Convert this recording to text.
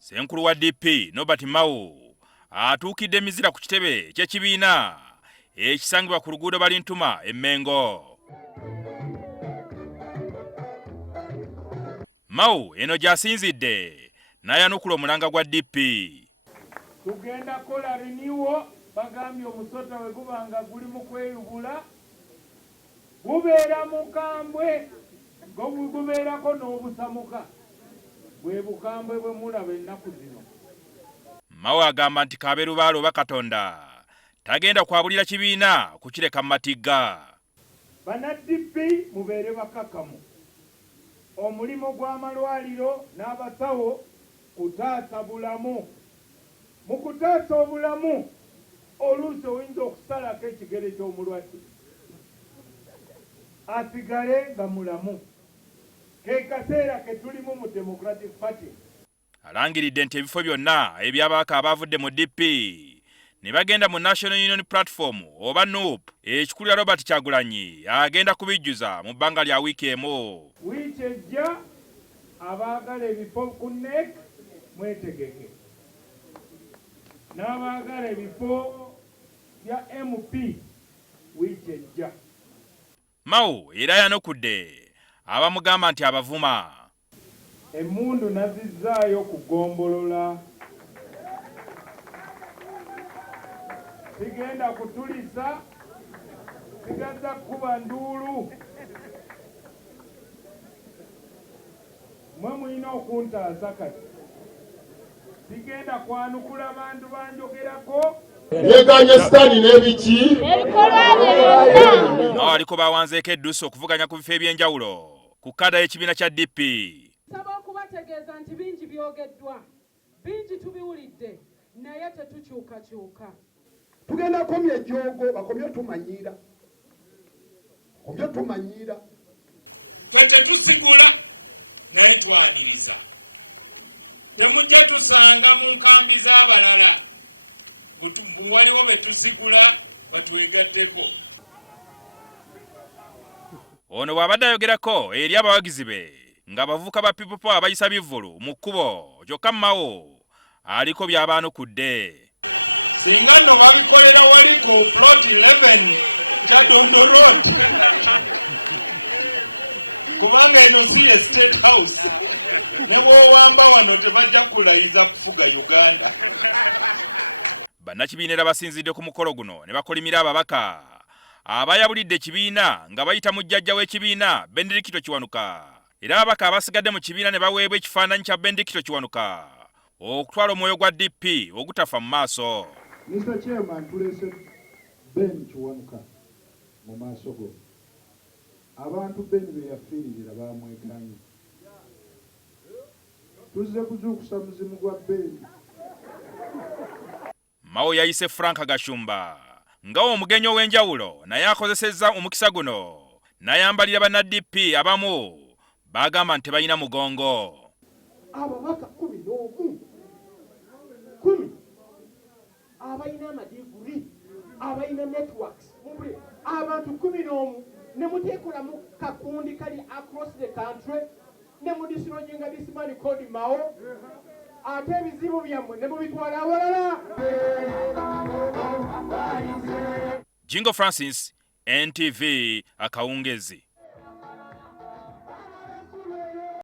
Senkulu wa DP Norbert Mao atuukidde emizira ku kitebe ky'ekibiina ekisangibwa ku luguudo Balintuma e Mengo. Mao eno gy'asinzidde n'ayanukula omulanga gwa DP. Tugenda kola renewal bagambye omusota we gubanga guli mu kweyubula gubeera mukambwe gubeerako n'obusamuka bwe bukambwe bwe mulaba ennaku zino. Mao agamba nti Kaberubaale oba Katonda tagenda kwabulira kibiina kukireka mu matigga. Bana DP mubeere bakakamu. Omulimo gw'amalwaliro n'abasawo kutaasa bulamu. Mu kutaasa obulamu oluusi oyinza okusalako ekigere ky'omulwadde asigale nga mulamu. Ke kaseera ke tulimu mu Democratic Party. Alangiridde nti ebifo byonna eby'abaaka abaavudde mu DP ne bagenda mu National Union Platform oba NUP ekikulira Robert Kyagulanyi agenda kubijjuza mu bbanga lya wiiki emu. Wiiki ejja abaagala ebifo ku NEC mwetegeke, n'abaagala ebifo bya MP wiiki ejja. Mao era yanukudde abamugamba nti abavuma. Emmundu nazizzaayo kugombolola. Sigenda kutulisa, sigazza kuba nduulu. Mwe mulina okuntaasa kati. Sigenda kwanukula bantu banjogerako. Yeganya sitani n'ebiki. Mao aliko bawanzeeko edduusi okuvuganya ku bifo eby'enjawulo ku kadda y'ekibiina kya DP. Saba okubategeeza nti bingi byogeddwa, bingi tubiwulidde, naye tetukyukakyuka. Tugenda komya ejjoogo bakomye tumanyiira. Ffe tetusigula naye twaniriza. Temujja tusanga mu nkambi z'abalala waliwo be tusigula batwegaddeko. Ono bw'abadde ayogerako eri abawagizi be ng'abavubuka ba People Power bayisa bivvulu mu kkubo, kyokka Mao aliko by'abaanukudde. Singa nno babikolera wali ku plot 11 Kyadondo Road kubanga eno si ye State House ne bw'owamba wano tebajja kulayiza kufuga Uganda. Bannakibiina era basinzidde ku mukolo guno ne bakolimira ababaka abayabulidde ekibiina nga bayita mu jjajja w'ekibiina Benedicto Kiwanuka. Era ababaka abasigadde mu kibiina ne baweebwa ekifaananyi kya Benedicto Kiwanuka okutwala omwoyo gwa DP ogutafa mu maaso. Mr. Chairman, tulese Ben Kiwanuka mu maaso go. Abantu Ben be yafiirira bamweganye. Tuzze kuzuukusa muzimu gwa Ben. Mao yayise Frank Gashumba nga omugenyi ow'enjawulo naye akozesezza omukisa guno n'ayambalira banna DP abamu bagamba nti tebalina mugongo. Ababaka 11 abalina amadiguli abalina networks abantu 11 ne muteekolamu kakundi kali across the country ne mudisiroginga this man called Mao ate ebizibu byammwe ne mubitwala awalala. Jingo Francis, NTV Akawungezi.